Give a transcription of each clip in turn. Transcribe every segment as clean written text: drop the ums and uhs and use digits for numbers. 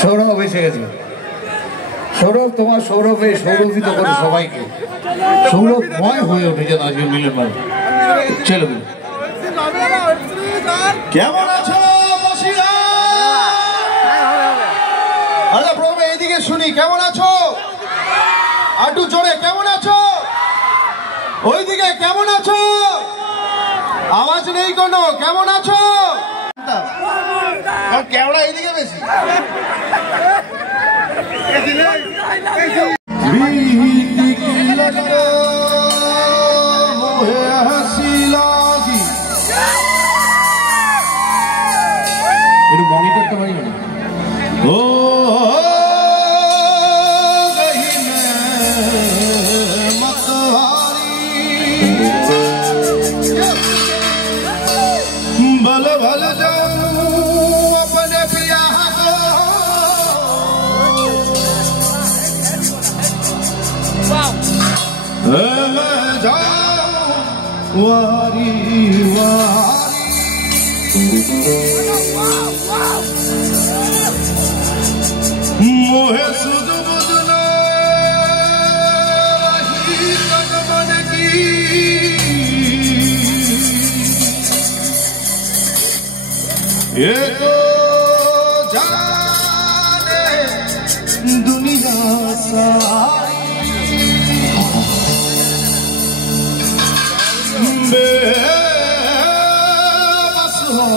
সৌরভ এসে গেছে। সৌরভ তোমার সৌরভে সৌরভিত করে সবাইকে সৌরভময় হয়ে উঠেছে আজকে মিলন মেলা। চলো কেমন আছো আচ্ছা প্রথমে এইদিকে শুনি কেমন আছো, আটু জোরে কেমন আছো, ওইদিকে কেমন আছো, আওয়াজ নেই কোনো, কেমন আছো? কেমন এইদিকে বেশি একটু মনে করতে পারি না। ও भल भल जाऊं अपने पिया को मैं जाऊं वारी मोहे सुध बुझना रही तन मन की ये तो जाने दुनिया सारी बेबस हो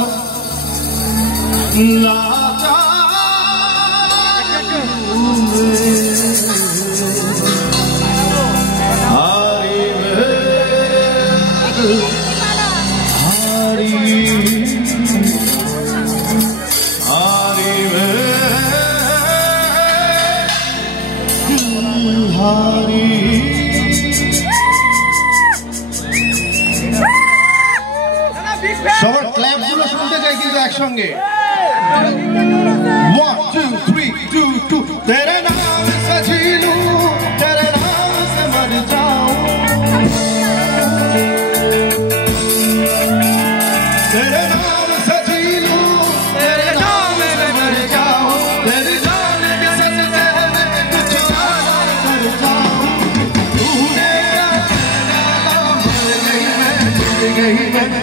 সবার ক্ল্যাপ গুলো শুনতে চাই কিন্তু একসঙ্গে 1 2 3 2 2 तेरे नाम से जी लूं तेरे नाम से मर जाऊं तेरे नाम से जी लूं तेरे नाम से मर जाऊं तेरे नाम के सजदे में कुछ और कर जाऊं तूने डाला मर गई मैं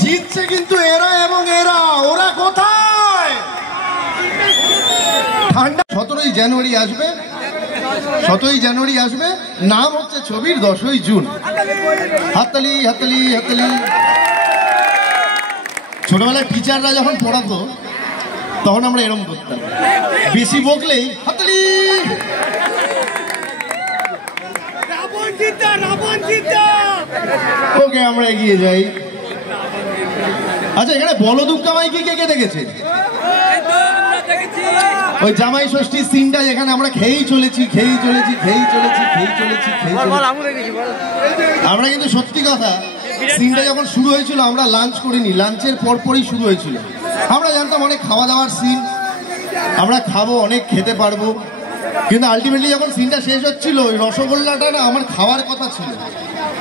জিতছে কিন্তু এরা এবং এরা, ওরা কোথায়? ঠান্ডা 17ই জানুয়ারি আসবে, 17ই জানুয়ারি আসবে, নাম হচ্ছে ছবির 10ই জুন। হাততালি হাততালি হাততালি। ছোটবেলায় টিচাররা যখন পড়াতো তখন আমরা এরকম করতাম, বেশি বকলেই হাততালি। ওকে আমরা এগিয়ে যাই। আচ্ছা, এখানে বলদুক্কা মাইকে কে কে দেখেছে? ওই জামাই ষষ্ঠীর সিনটা যেখানে আমরা খেয়েই চলেছি। আমরা কিন্তু সত্যি কথা, সিনটা যখন শুরু হয়েছিল আমরা লাঞ্চ করিনি, লাঞ্চের পরপরই শুরু হয়েছিল। আমরা জানতাম অনেক খাওয়া দাওয়ার সিন, আমরা খাবো, অনেক খেতে পারবো, কিন্তু আলটিমেটলি যখন সিনটা শেষ হচ্ছিল ওই রসগোল্লাটা না আমার খাওয়ার কথা ছিল,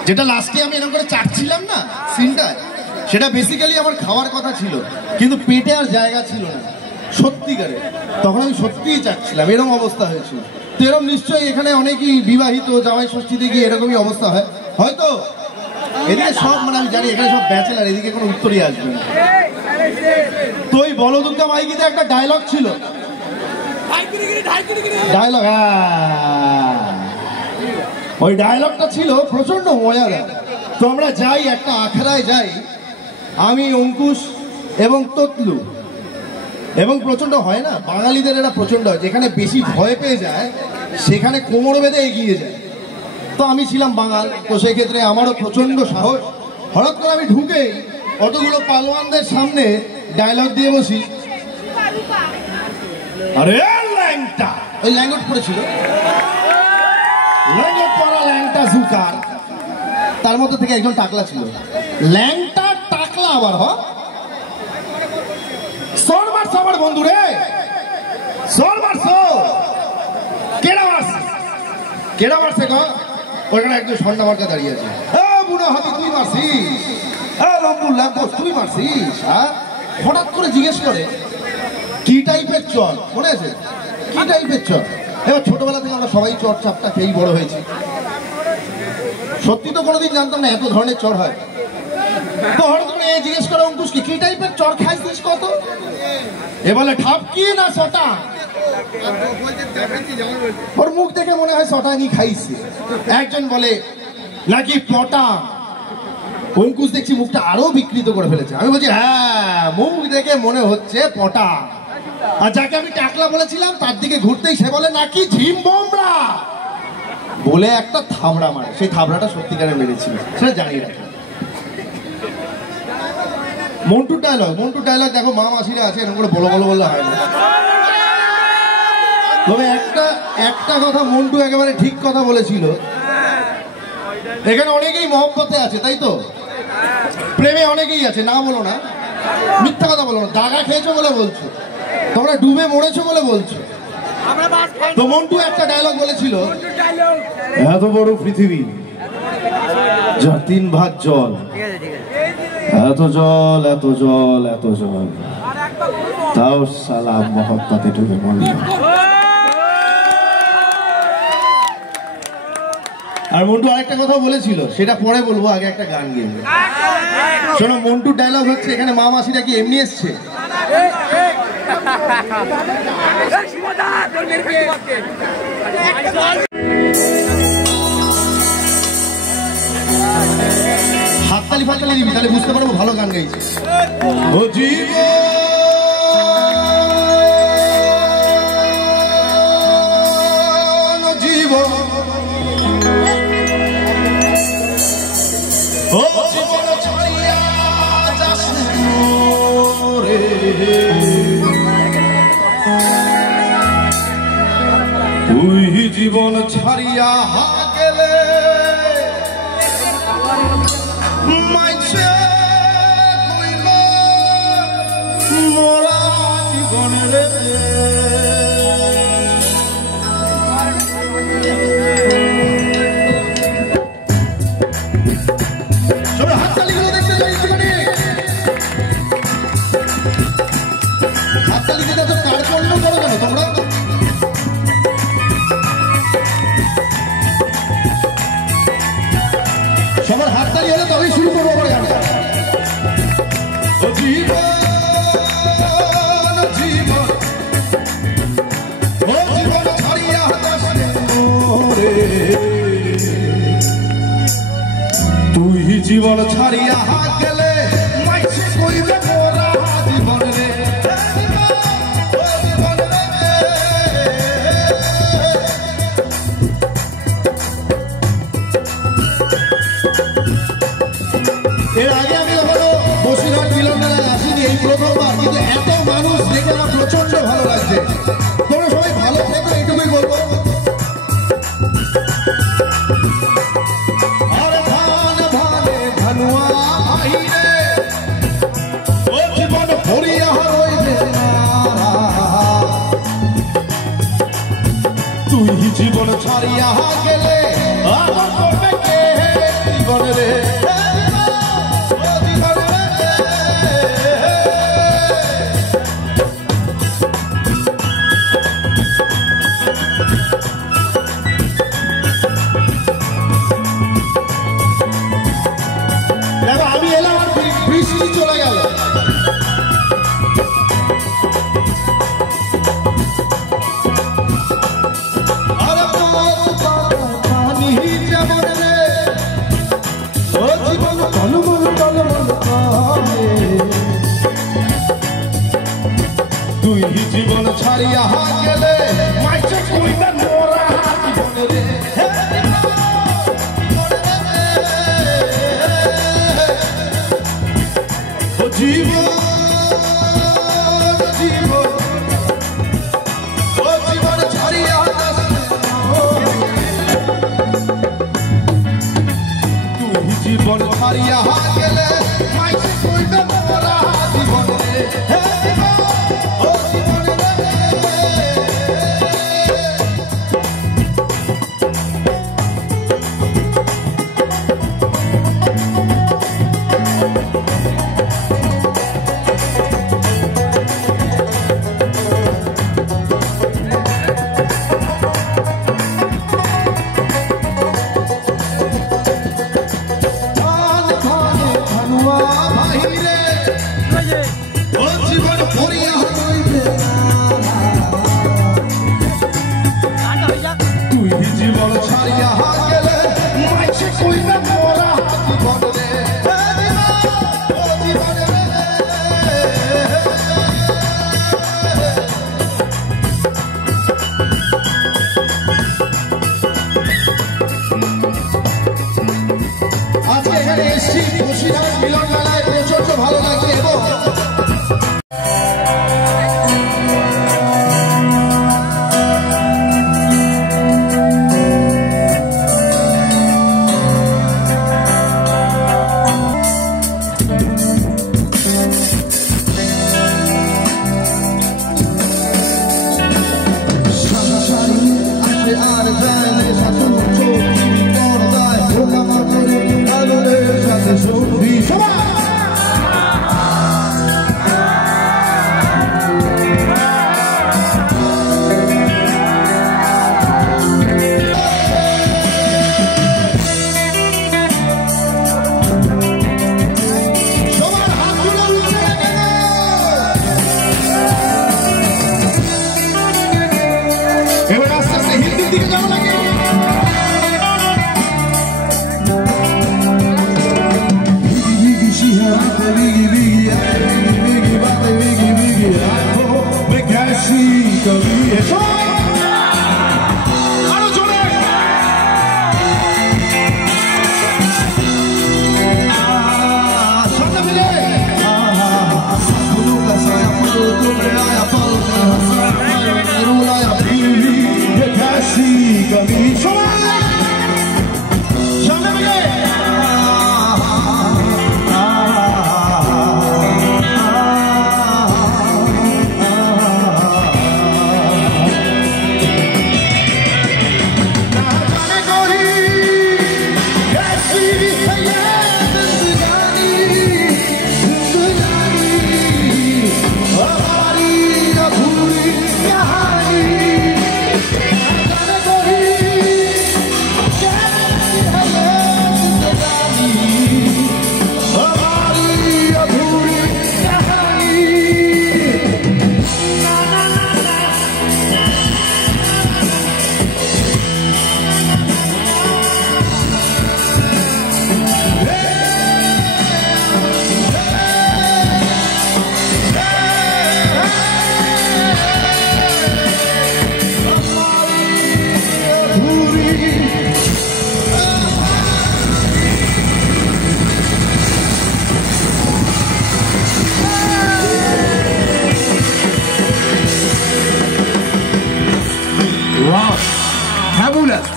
যেটা লাস্টে আমি এরকম করে চাটছিলাম না সিনটা, সেটা বেসিক্যালি আমার খাওয়ার কথা ছিল, কিন্তু পেটে আর জায়গা ছিল না সত্যিকারে। তখন আমি সত্যিই চাচ্ছিলাম, এরকম অবস্থা হয়েছিল। তো এরকম নিশ্চয়ই এখানে অনেকেই বিবাহিত, জামাই ষষ্ঠীতে গিয়ে এরকমই অবস্থা হয় হয়তো। এদিকে সব মানে আমি জানি এখানে সব ব্যাচেলার, এদিকে কোনো উত্তরই আসবে না। তো ওই বলদুর্গা মাইকিতে একটা ডায়লগ ছিল, ডায়লগ, ওই ডায়লগটা ছিল প্রচন্ড মজাদার। তো আমরা যাই একটা আখড়ায় যাই, আমি, অঙ্কুশ এবং ততলু, এবং প্রচন্ড হয় না বাঙালিদের, এরা প্রচন্ড হয়, যেখানে বেশি ভয় পেয়ে যায় সেখানে কোমর বেঁধে এগিয়ে যায়। তো আমি ছিলাম বাঙাল, তো সেক্ষেত্রে আমারও প্রচন্ড সাহস। হঠাৎ করে আমি ঢুকেই অতগুলো পালোয়ানদের সামনে ডায়লগ দিয়ে বসি, আরে ল্যাংটা, ওই ল্যাঙ্গট পড়েছিল, ল্যাঙ্গট পরা ল্যাংটা জুকার, তার মধ্যে থেকে একজন টাকলা ছিল। ল্যাংটা টাকলা আবার সর মারছ আমার বন্ধু রে, সর মারছ, কেডা মারছে গো? ওখানে একজন স্বর্ণা মার্কা দাঁড়িয়ে আছে, বুড়ো হাতি তুই মারছিস, তুই মারছিস? হঠাৎ করে জিজ্ঞেস করে কি টাইপের চর, মনে আছে কি টাইপের চর? এবার ছোটবেলা থেকে আমরা সবাই চর চাপটা খেয়েই বড় হয়েছি, সত্যি তো কোনোদিন জানতাম না এত ধরনের চর হয়। তো হঠাৎ করে জিজ্ঞেস করে অঙ্কুশকে কি টাইপের চর খাইছিস কত? এ বলে ঠাপকি না ছটা। ওর মুখ দেখে মনে হয় ছটানি খাইছে। একজন বলে নাকি পটা। অঙ্কুশ দেখছি মুখটা আরো বিকৃত করে ফেলেছে। আমি বলছি হ্যাঁ, মুখ দেখে মনে হচ্ছে পটা। আর যাকে আমি টাকলা বলেছিলাম তার দিকে ঘুরতেই সে বলে নাকি ঝিম বোমরা, বলে একটা থাবড়া মারে। সেই থাবড়াটা সত্যিকারে মেরেছিল, সেটা জানিয়ে রাখি। মন্টুর ডায়লগ দেখো, মা মাসিরা আছে, এরকম করে বলো বললে হয় না। তবে একটা কথা মন্টু একেবারে ঠিক কথা বলেছিল, এখানে অনেকেই মহব্বতে আছে, তাই তো? প্রেমে অনেকেই আছে, না বলো না, মিথ্যা কথা বলো না, দাগা খেয়েছো বলে বলছো, তোমরা ডুবে মরেছো বলে বলছো। তো মন্টু একটা ডায়লগ বলেছিল, এত বড় পৃথিবী যা 3 ভাগ জল, এত জল এত জল এত জল, তাও সালাম মহব্বতে ডুবে মরল। আর মন্টু আরেকটা কথা বলেছিল, সেটা পরে বলবো, আগে একটা গান গেয়ে শোনো। মন্টুর ডায়লগ হচ্ছে, এখানে মা মাসিরা কি এমনি এসছে? হাততালি ফাততালি দিবি, তাহলে বুঝতে পারবো ভালো গান গাইছে। ও জীবন ও জীবন ছাড়িয়া যাস রে, তুই জীবন ছাড়িয়া গেলে মাইছে কইল মোরা জীবন রে। হাততালিগুলো দেখতে চাই, হাততালি দিতে তো কার করলেও করো কেন তোমরা? সবার হাততালি হলে তবেই শুরু করবো আমরা। জীবন ছাড়িয়া গেলে মাইছে কইবে মোরা জীবন রে এর আগে আমি কখনো বসিরহাট মিলন মেলায় আসিনি, এই প্রথমবার, কিন্তু এত মানুষ দেখে আমার প্রচন্ড ভালো লাগছে। তোমরা সবাই ভালো থেকো, এইটুকুই বলবো। তুই জীবন ছাড়িয়া গেলে আমার করবে কে জীবন রে দেখো আমি এলাম আর বৃষ্টি চলে গেল। তুই জীবন ছাড়িয়া গেলে মাইছে কইবে মোরা জীবন রে ও জীবন জীবন ও জীবন ছাড়িয়া তুই জীবন ছাড়িয়া গেলে মাইছে কইবে মোরা জীবন রে জীবন ছাড়িয়া গেলে মাইছে কইবে মোরা জীবন রে জীবন রে আজকে এখানে এসছি বসিরহাট মিলন মেলায়, প্রচন্ড ভালো লাগছে। এবং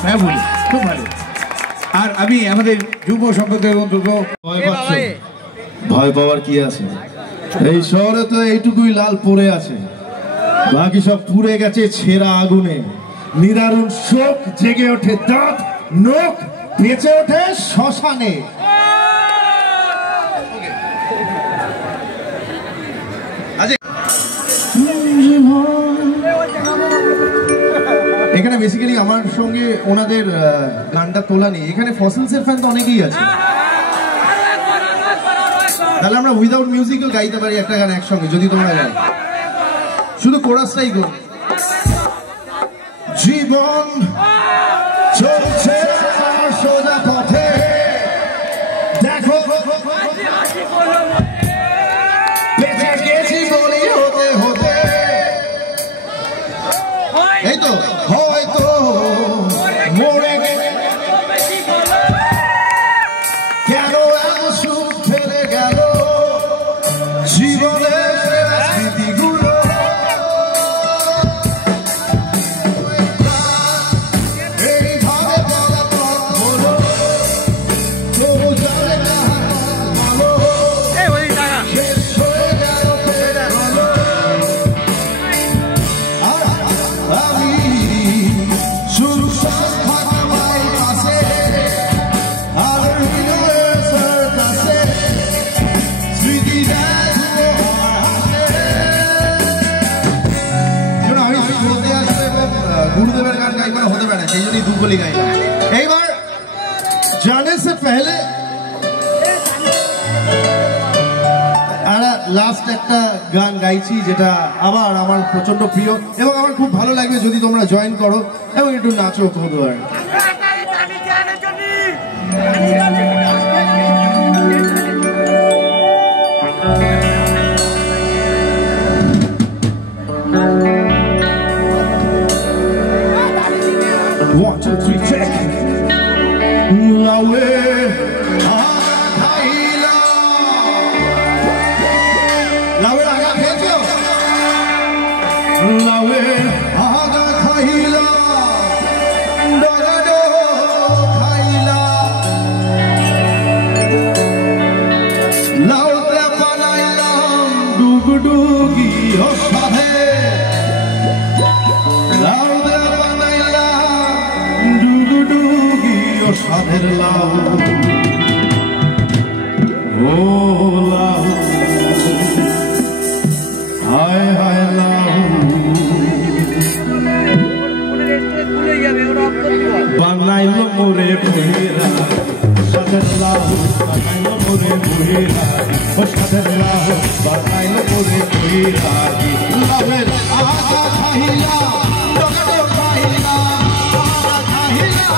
হ্যাঁ বলি খুব ভালো। আর আমি আমাদের যুব সম্প্রদায়ের অন্তত ভয় পাওয়ার কি আছে? এই শহরে তো এইটুকুই লাল পড়ে আছে, বাকি সব পুড়ে গেছে ছেঁড়া আগুনে। নিদারুণ শোক জেগে ওঠে দাঁত নখ, বেঁচে ওঠে শ্মশানে। এখানে বেসিক্যালি আমার সঙ্গে ওনাদের গানটা তোলা নেই, এখানে ফসিলসের ফ্যান তো অনেকেই আছে, তাহলে আমরা উইদাউট মিউজিকও গাইতে পারি একটা গান একসঙ্গে যদি তোমরা গাই, শুধু কোরাসটাই গো। জীবন চলছে সোজা পথে, দেখো বেঁচে গেছি বলি হতে হতে, এই তো হয়তো মরে গেছে, কেন এত সুখ ফেলে গেল জীবনের স্মৃতিগুলো। এইভাবে পলাতক হলো, তবু জানে না ভালো, শেষ হয়ে গেল ভালো। আর আমি শুধু সন্ধ্যা পাই পাশে, আর হৃদয়ের কাছে স্মৃতি गुरुदेवर गान का एक बार होते बैठे चाहिए नहीं दुबली गाई एक बार जाने से पहले आरा लास्ट একটা গান গাইছি যেটা আবার আমার প্রচন্ড প্রিয় এবং আমার খুব ভালো লাগবে যদি তোমরা জয়েন করো এবং একটু নাচো তোমরা। One, two, three, check. Lawe Akaila, Lawe Akaila, Lawe Akaila, Dagado Kaila, Lawe Panaila, Dugudugi Oshahe. সাধের লাউ ও লাউ হায় হায় লাউ বানাইলো মোরে ভুইরা সাধের লাউ বানাইলো মোরে ভুইরা ও সাধের লাউ বানাইলো মোরে ভুইরা লাভের আগা খাইলা ডগডগ খাইলা আগা খাইলা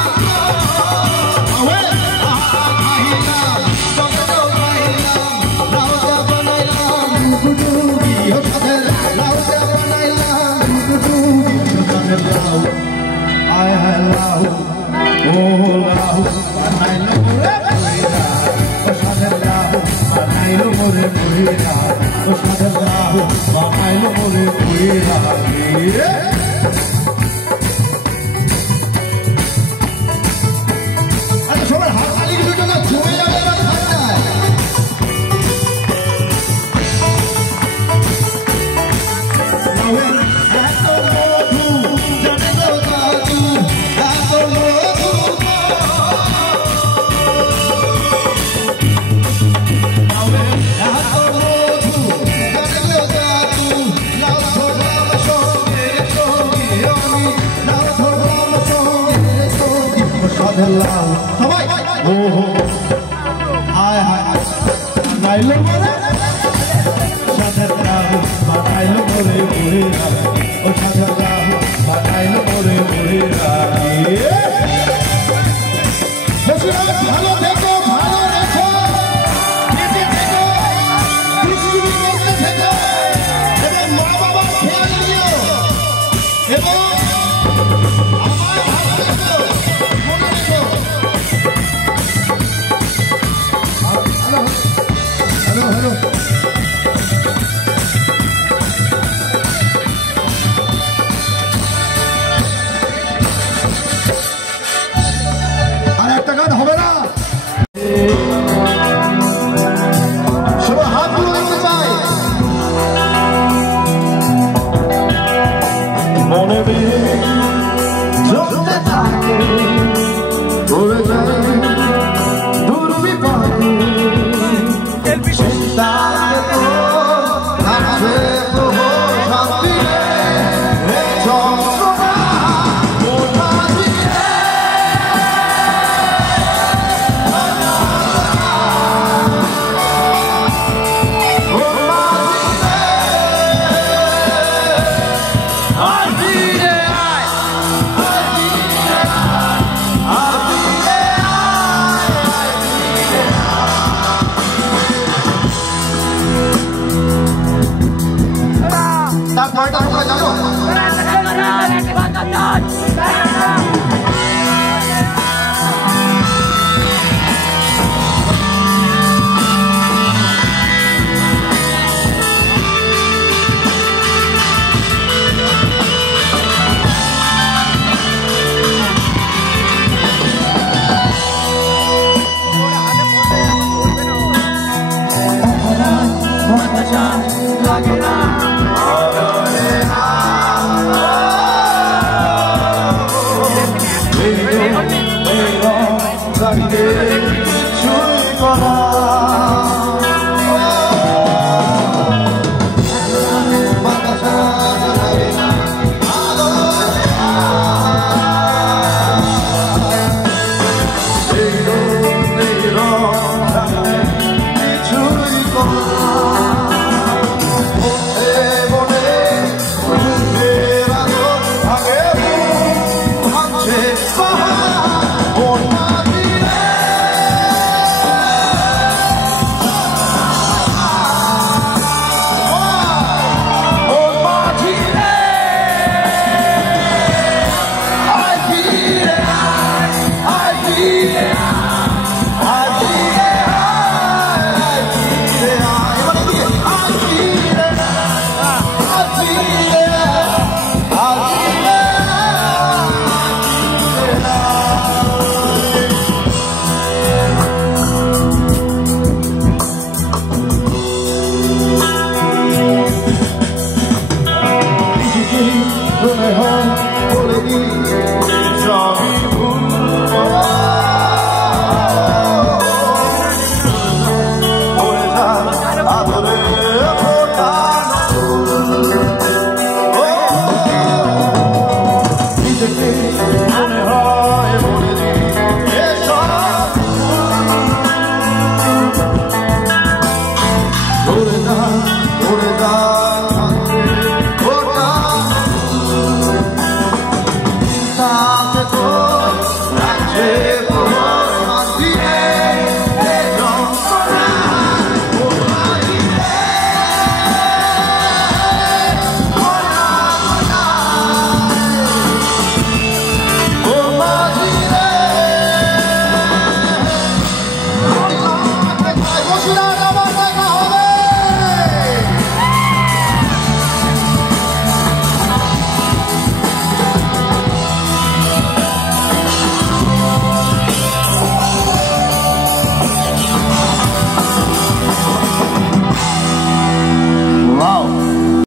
I love oh love banailo more puira o sadhe love banailo more puira o sadhe love banailo more puira আরে সবাই হাত তালি দিতে না জমে যাবে না ঠান্ডায় সবাই ও হায় হায় নাইলো মানে সাধের রাহু বানাইলো মোরে ভুইরা ও সাধের রাহু বানাইলো মোরে ভুইরা ভালো দেখো ভালো রেখো বেঁচে থেকো পৃথিবীর মধ্যে থেকো এবং মা বাবার খেয়াল নিও এবং আমার ভালো মনে রেখো। হ্যালো হ্যালো हाँ